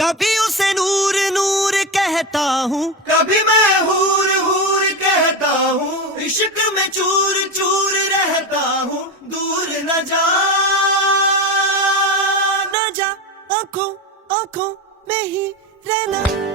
कभी उसे नूर नूर कहता हूँ, कभी मैं हूर हूर कहता हूँ, इश्क में चूर चूर रहता हूँ, दूर न जा ना जा आंखों आंखों में ही रहना।